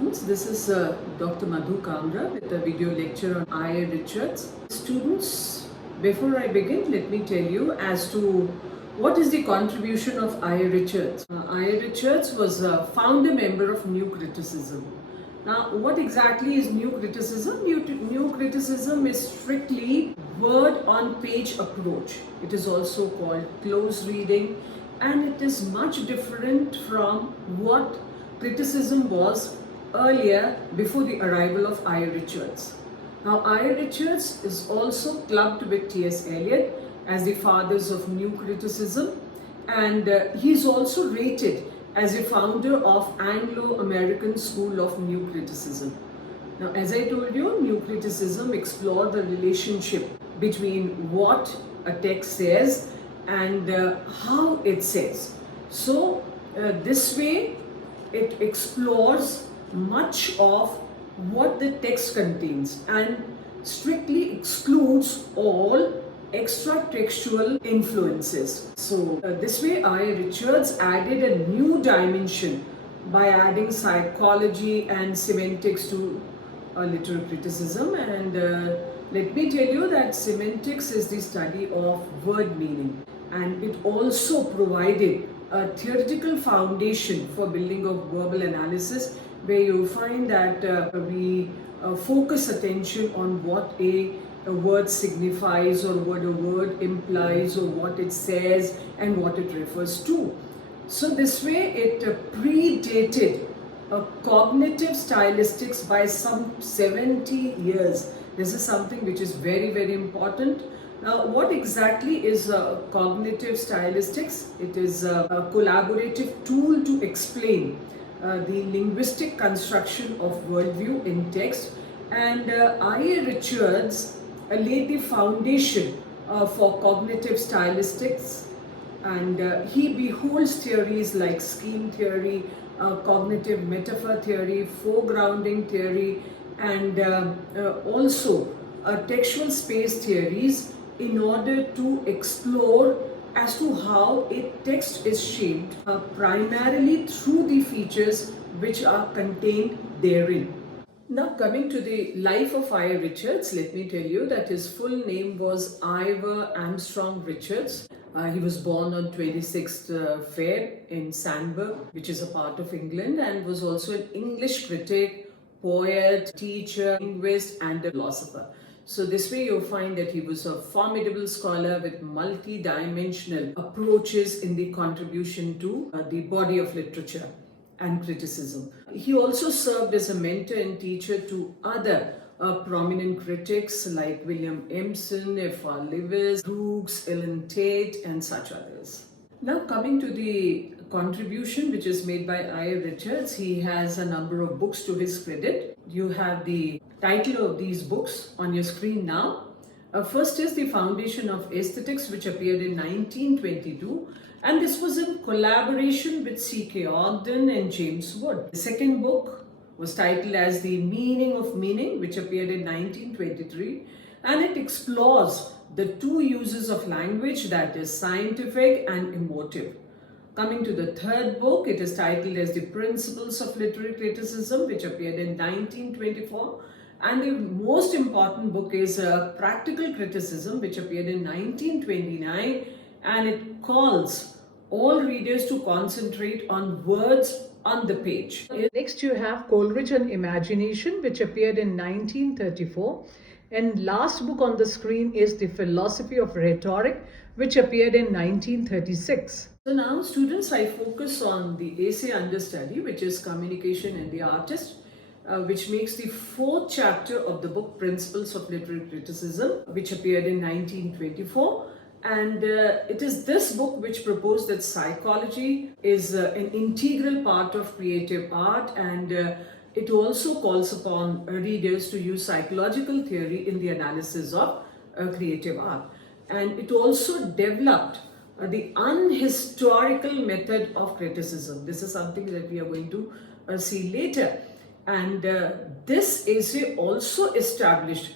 students, this is Dr. Madhu Kamra with a video lecture on I.A. Richards. Students, before I begin, let me tell you as to what is the contribution of I.A. Richards. I.A. Richards was a founder member of New Criticism. Now, what exactly is New Criticism? New Criticism is strictly word on page approach. It is also called close reading, and it is much different from what criticism was earlier before the arrival of I.A. Richards. Now, I.A. Richards is also clubbed with T.S. Eliot as the fathers of New Criticism, and he is also rated as a founder of Anglo-American School of New Criticism. Now, as I told you, New Criticism explored the relationship between what a text says and how it says. So, this way, it explores much of what the text contains and strictly excludes all extra textual influences. So this way I.A. Richards added a new dimension by adding psychology and semantics to literary criticism, and let me tell you that semantics is the study of word meaning, and it also provided a theoretical foundation for building of verbal analysis, where you find that we focus attention on what a word signifies, or what a word implies, or what it says and what it refers to. So this way it predated cognitive stylistics by some 70 years. This is something which is very, very important. Now, what exactly is cognitive stylistics? It is a collaborative tool to explain the linguistic construction of worldview in text, and I.A. Richards laid the foundation for cognitive stylistics, and he beholds theories like scheme theory, cognitive metaphor theory, foregrounding theory, and also textual space theories in order to explore as to how a text is shaped primarily through the features which are contained therein. Now, coming to the life of I.A. Richards, let me tell you that his full name was Ivor Armstrong Richards. He was born on 26th Feb in Sandburg, which is a part of England, and was also an English critic, poet, teacher, linguist, and a philosopher. So this way you'll find that he was a formidable scholar with multi-dimensional approaches in the contribution to the body of literature and criticism. He also served as a mentor and teacher to other prominent critics like William Empson, F.R. Lewis, Brooks, Ellen Tate, and such others. Now, coming to the contribution which is made by I.A. Richards, he has a number of books to his credit. You have the title of these books on your screen now. First is The Foundation of Aesthetics, which appeared in 1922, and this was in collaboration with C.K. Ogden and James Wood. The second book was titled as The Meaning of Meaning, which appeared in 1923, and it explores the two uses of language, that is scientific and emotive. Coming to the third book, it is titled as The Principles of Literary Criticism, which appeared in 1924. And the most important book is Practical Criticism, which appeared in 1929, and it calls all readers to concentrate on words on the page. Next you have Coleridge and Imagination, which appeared in 1934. And last book on the screen is The Philosophy of Rhetoric, which appeared in 1936. So now, students, I focus on the essay understudy, which is Communication and the Artist, which makes the fourth chapter of the book Principles of Literary Criticism, which appeared in 1924. And it is this book which proposed that psychology is an integral part of creative art, and it also calls upon readers to use psychological theory in the analysis of creative art. And it also developed the unhistorical method of criticism. This is something that we are going to see later. And this essay also established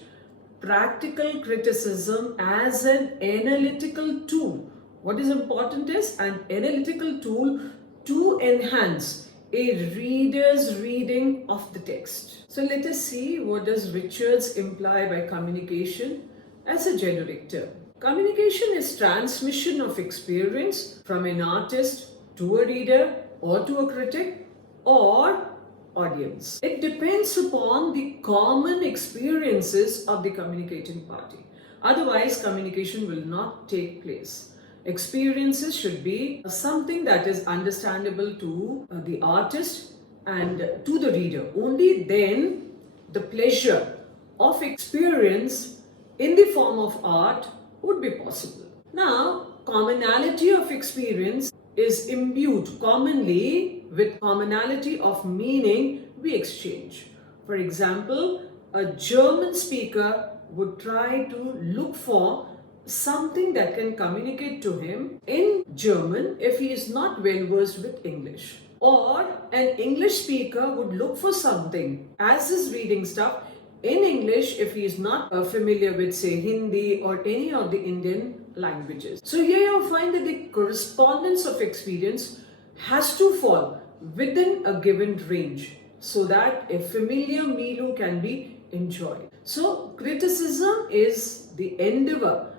practical criticism as an analytical tool. What is important is an analytical tool to enhance a reader's reading of the text. So let us see, what does Richards imply by communication as a generic term. Communication is transmission of experience from an artist to a reader or to a critic or audience. It depends upon the common experiences of the communicating party. Otherwise, communication will not take place. Experiences should be something that is understandable to the artist and to the reader. Only then the pleasure of experience in the form of art would be possible. Now, commonality of experience is imbued commonly with commonality of meaning we exchange. For example, a German speaker would try to look for something that can communicate to him in German if he is not well versed with English. Or an English speaker would look for something as his reading stuff in English if he is not familiar with, say, Hindi or any of the Indian languages. So here you'll find that the correspondence of experience has to fall within a given range so that a familiar milieu can be enjoyed. So criticism is the endeavor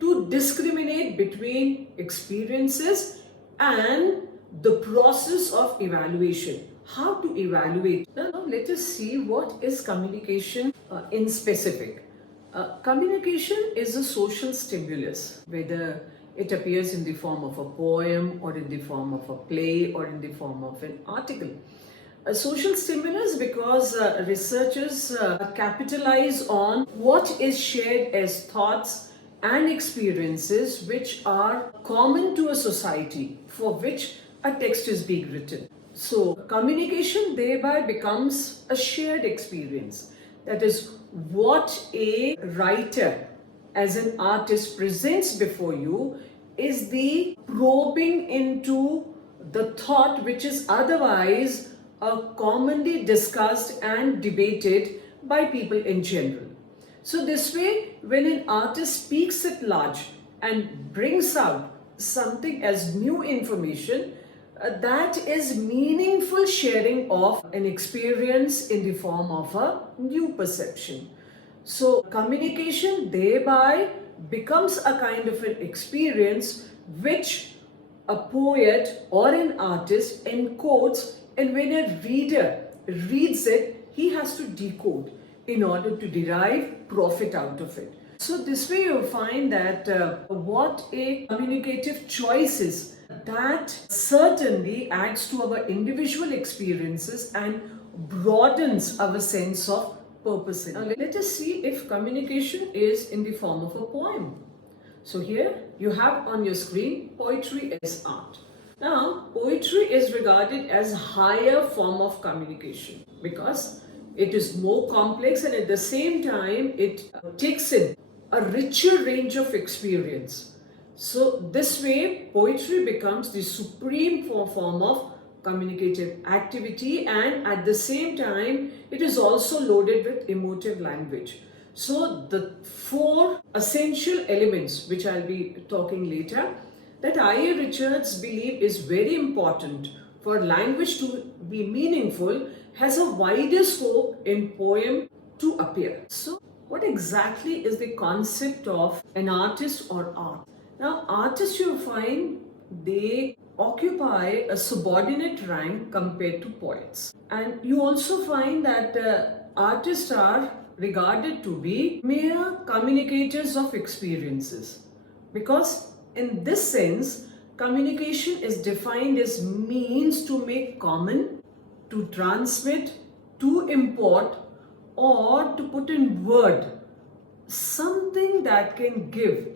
to discriminate between experiences and the process of evaluation. How to evaluate? Now let us see what is communication in specific. Communication is a social stimulus, whether it appears in the form of a poem or in the form of a play or in the form of an article. A social stimulus because researchers capitalize on what is shared as thoughts and experiences which are common to a society for which a text is being written. So communication thereby becomes a shared experience. That is what a writer as an artist presents before you is the probing into the thought which is otherwise commonly discussed and debated by people in general. So this way, when an artist speaks at large and brings out something as new information, that is meaningful sharing of an experience in the form of a new perception. So communication thereby becomes a kind of an experience which a poet or an artist encodes, and when a reader reads it, he has to decode in order to derive profit out of it. So this way you'll find that what a communicative choice is, that certainly adds to our individual experiences and broadens our sense of purpose. Now let us see if communication is in the form of a poem. So here you have on your screen poetry as art. Now poetry is regarded as a higher form of communication because it is more complex and at the same time it takes in a richer range of experience. So this way poetry becomes the supreme form of communicative activity, and at the same time it is also loaded with emotive language. So the four essential elements which I'll be talking later, that I.A. Richards believe is very important for language to be meaningful, has a wider scope in poem to appear. So what exactly is the concept of an artist or art? Now artists, you find they occupy a subordinate rank compared to poets, and you also find that artists are regarded to be mere communicators of experiences, because in this sense communication is defined as means to make common, to transmit, to import, or to put in word something that can give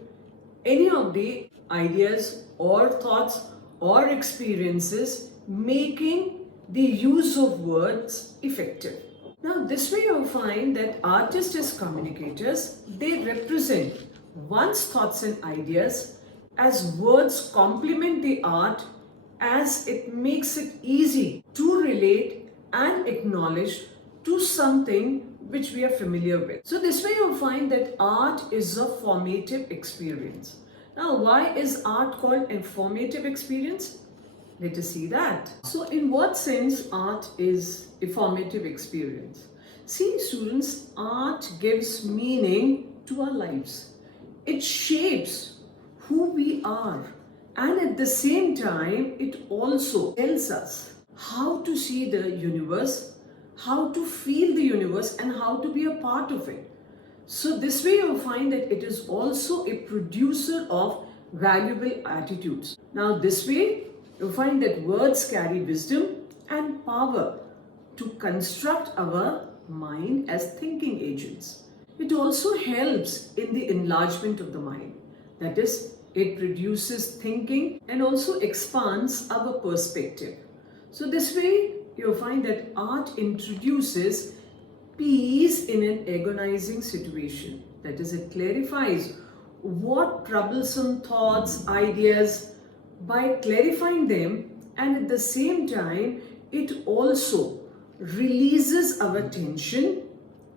any of the ideas or thoughts or experiences, making the use of words effective. Now this way you'll find that artists as communicators, they represent one's thoughts and ideas as words complement the art, as it makes it easy to relate and acknowledge to something which we are familiar with. So this way you'll find that art is a formative experience. Now why is art called a formative experience? Let us see that. So, in what sense art is a formative experience? See, students, art gives meaning to our lives. It shapes who we are, and at the same time, it also tells us how to see the universe, how to feel the universe, and how to be a part of it. So, this way you'll find that it is also a producer of valuable attitudes. Now, this way you'll find that words carry wisdom and power to construct our mind as thinking agents. It also helps in the enlargement of the mind. That is, it produces thinking and also expands our perspective. So, this way you'll find that art introduces peace in an agonizing situation. That is, it clarifies what troublesome thoughts, ideas, by clarifying them, and at the same time, it also releases our tension.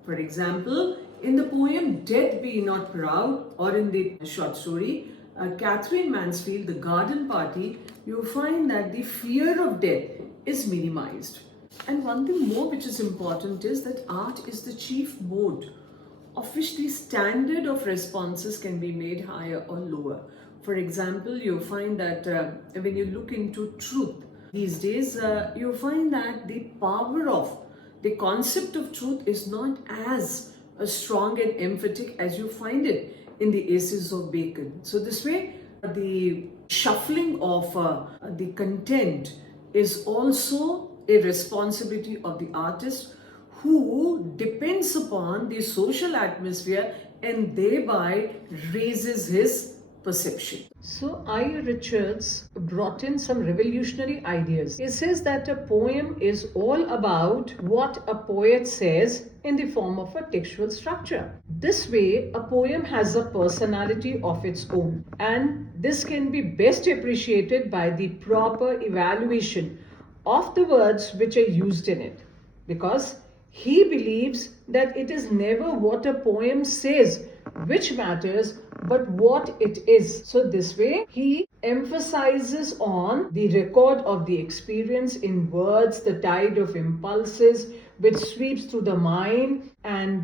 For example, in the poem Death Be Not Proud, or in the short story Catherine Mansfield, The Garden Party, you find that the fear of death is minimized. And one thing more which is important is that art is the chief mode of which the standard of responses can be made higher or lower. For example, you find that when you look into truth these days, you find that the power of the concept of truth is not as strong and emphatic as you find it in the Aces of Bacon. So this way, the shuffling of the content is also a responsibility of the artist, who depends upon the social atmosphere and thereby raises his perception. So I. Richards brought in some revolutionary ideas. He says that a poem is all about what a poet says in the form of a textual structure. This way, a poem has a personality of its own, and this can be best appreciated by the proper evaluation of the words which are used in it, because he believes that it is never what a poem says which matters, but what it is. So this way he emphasizes on the record of the experience in words, the tide of impulses which sweeps through the mind, and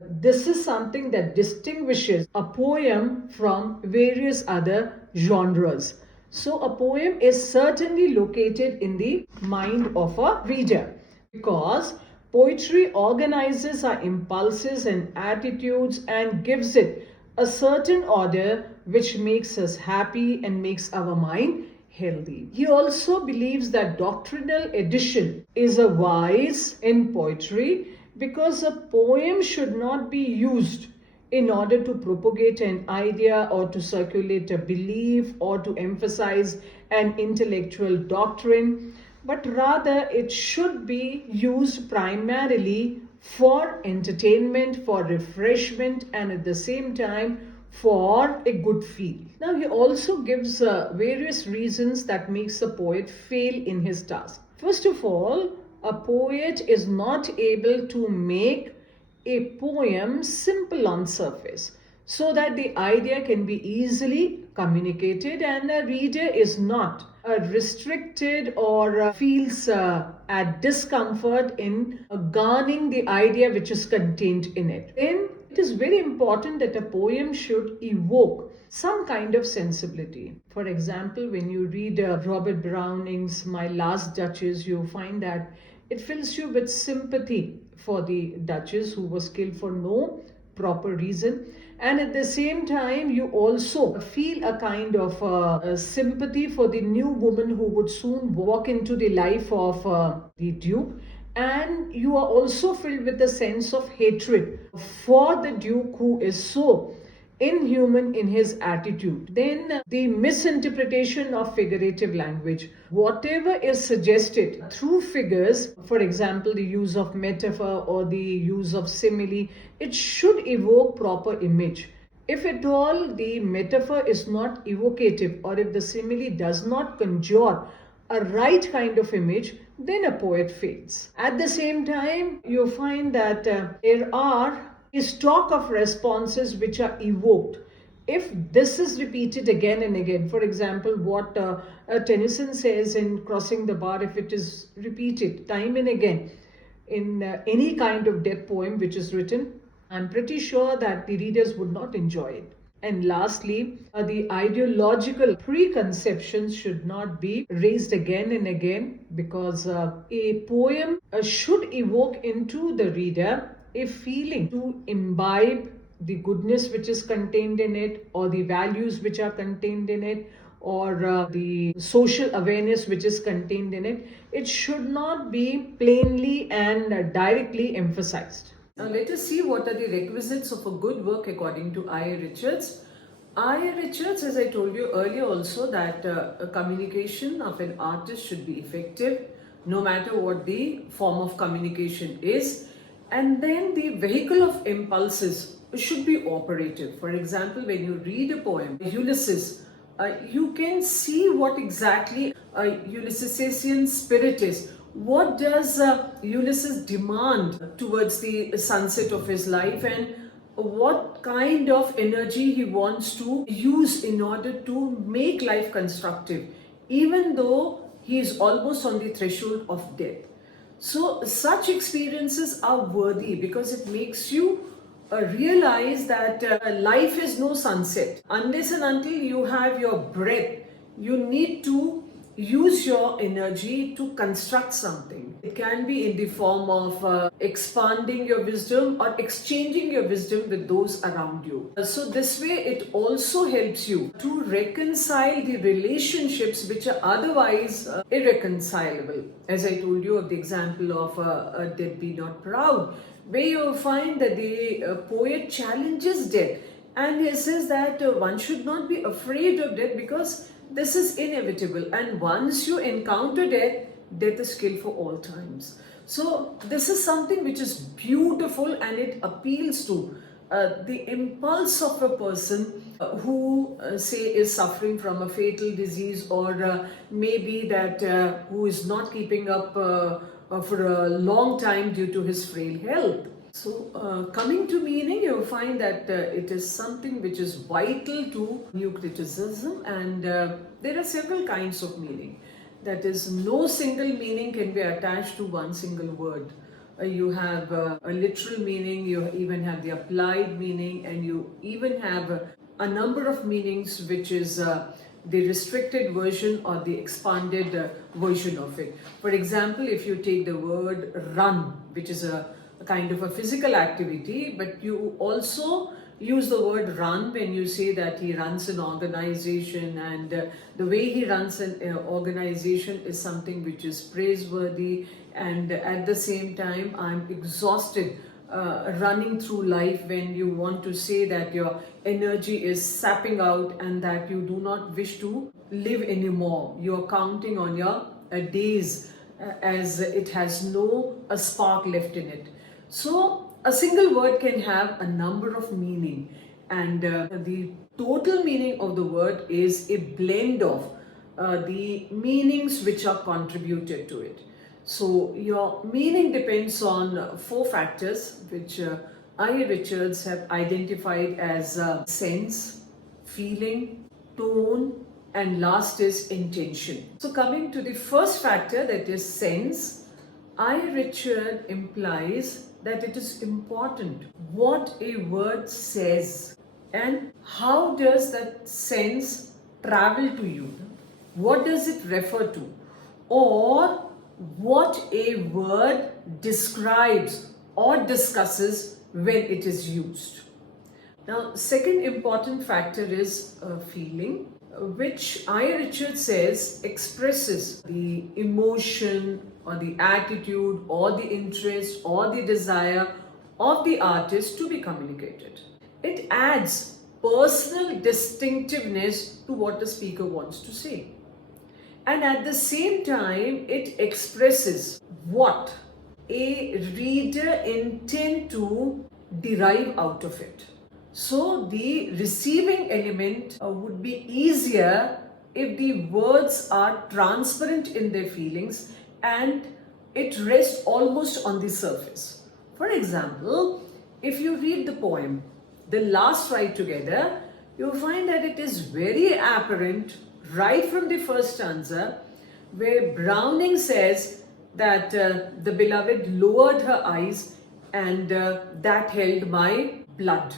this is something that distinguishes a poem from various other genres. So a poem is certainly located in the mind of a reader, because poetry organizes our impulses and attitudes and gives it a certain order which makes us happy and makes our mind healthy. He also believes that doctrinal addition is a vice in poetry, because a poem should not be used in order to propagate an idea or to circulate a belief or to emphasize an intellectual doctrine, but rather it should be used primarily for entertainment, for refreshment, and at the same time for a good feel. Now he also gives various reasons that makes a poet fail in his task. First of all, a poet is not able to make a poem simple on surface, so that the idea can be easily communicated and a reader is not restricted or feels at discomfort in garnering the idea which is contained in it. Then it is very important that a poem should evoke some kind of sensibility. For example, when you read Robert Browning's My Last Duchess, you find that it fills you with sympathy for the Duchess, who was killed for no proper reason, and at the same time you also feel a kind of sympathy for the new woman who would soon walk into the life of the Duke, and you are also filled with a sense of hatred for the Duke, who is so inhuman in his attitude. Then the misinterpretation of figurative language. Whatever is suggested through figures, for example, the use of metaphor or the use of simile, it should evoke proper image. If at all the metaphor is not evocative, or if the simile does not conjure a right kind of image, then a poet fails. At the same time, you find that there are is talk of responses which are evoked If this is repeated again and again, for example, what Tennyson says in Crossing the Bar, if it is repeated time and again in any kind of death poem which is written, I'm pretty sure that the readers would not enjoy it. And lastly, the ideological preconceptions should not be raised again and again, because a poem should evoke into the reader a feeling to imbibe the goodness which is contained in it, or the values which are contained in it, or the social awareness which is contained in it. It should not be plainly and directly emphasized. Now let us see what are the requisites of a good work according to I.A. Richards. I.A. Richards, as I told you earlier also, that a communication of an artist should be effective no matter what the form of communication is. And then the vehicle of impulses should be operative. For example, when you read a poem, Ulysses, you can see what exactly Ulyssesian spirit is. What does Ulysses demand towards the sunset of his life, and what kind of energy he wants to use in order to make life constructive, even though he is almost on the threshold of death. So such experiences are worthy because it makes you realize that life is no sunset. Unless and until you have your breath, you need to use your energy to construct something. It can be in the form of expanding your wisdom or exchanging your wisdom with those around you. So this way it also helps you to reconcile the relationships which are otherwise irreconcilable. As I told you of the example of Dead Be Not Proud, where you find that the poet challenges death, and he says that one should not be afraid of death because this is inevitable, and once you encounter death, death is killed for all times. So this is something which is beautiful, and it appeals to the impulse of a person who say is suffering from a fatal disease, or maybe that who is not keeping up for a long time due to his frail health. So coming to meaning, you'll find that it is something which is vital to new criticism, and there are several kinds of meaning. That is, no single meaning can be attached to one single word. You have a literal meaning, you even have the applied meaning, and you even have a number of meanings which is the restricted version or the expanded version of it. For example, if you take the word run, which is a kind of a physical activity, but you also use the word run when you say that he runs an organization, and the way he runs an organization is something which is praiseworthy, and at the same time I'm exhausted running through life, when you want to say that your energy is sapping out and that you do not wish to live anymore. You're counting on your days as it has no spark left in it. So a single word can have a number of meaning, and the total meaning of the word is a blend of the meanings which are contributed to it. So your meaning depends on four factors which I. Richards have identified as sense, feeling, tone, and last is intention. So coming to the first factor, that is sense, I. Richard implies that it is important what a word says and how does that sense travel to you. What does it refer to? Or what a word describes or discusses when it is used. Now, second important factor is feeling, which I. Richard says expresses the emotion or the attitude or the interest or the desire of the artist to be communicated. It adds personal distinctiveness to what the speaker wants to say. And at the same time, it expresses what a reader intend to derive out of it. So the receiving element would be easier if the words are transparent in their feelings and it rests almost on the surface. For example, if you read the poem, The Last Ride Together, you'll find that it is very apparent right from the first stanza, where Browning says that the beloved lowered her eyes and that held my blood.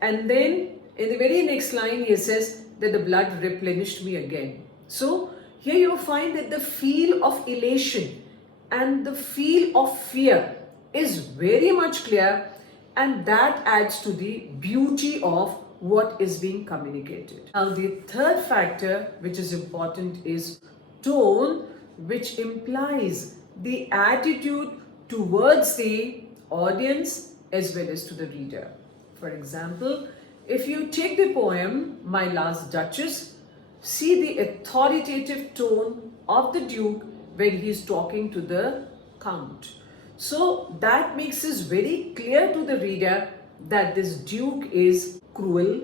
And then in the very next line, he says that the blood replenished me again. So here you find that the feel of elation and the feel of fear is very much clear, and that adds to the beauty of what is being communicated. Now, the third factor which is important is tone, which implies the attitude towards the audience as well as to the reader. For example, if you take the poem My Last Duchess, see the authoritative tone of the Duke when he is talking to the Count. So that makes it very clear to the reader that this Duke is cruel,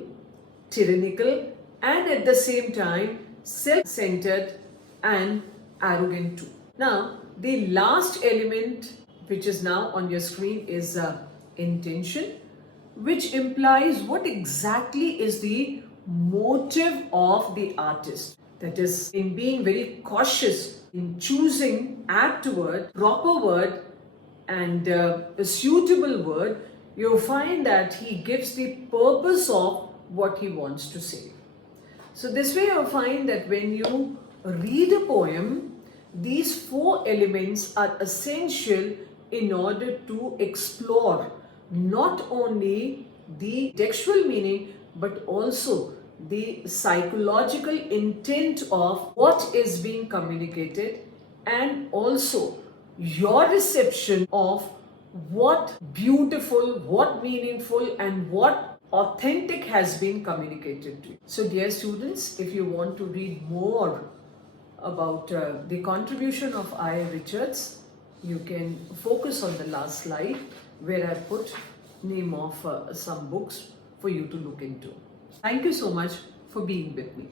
tyrannical, and at the same time self-centered and arrogant too. Now, the last element which is now on your screen is intention, which implies what exactly is the motive of the artist. That is, in being very cautious in choosing apt word, proper word, and a suitable word, you'll find that he gives the purpose of what he wants to say. So this way you'll find that when you read a poem, these four elements are essential in order to explore not only the textual meaning but also the psychological intent of what is being communicated, and also your reception of what beautiful, what meaningful, and what authentic has been communicated to you. So dear students, if you want to read more about the contribution of I.A. Richards, you can focus on the last slide where I put name of some books for you to look into. Thank you so much for being with me.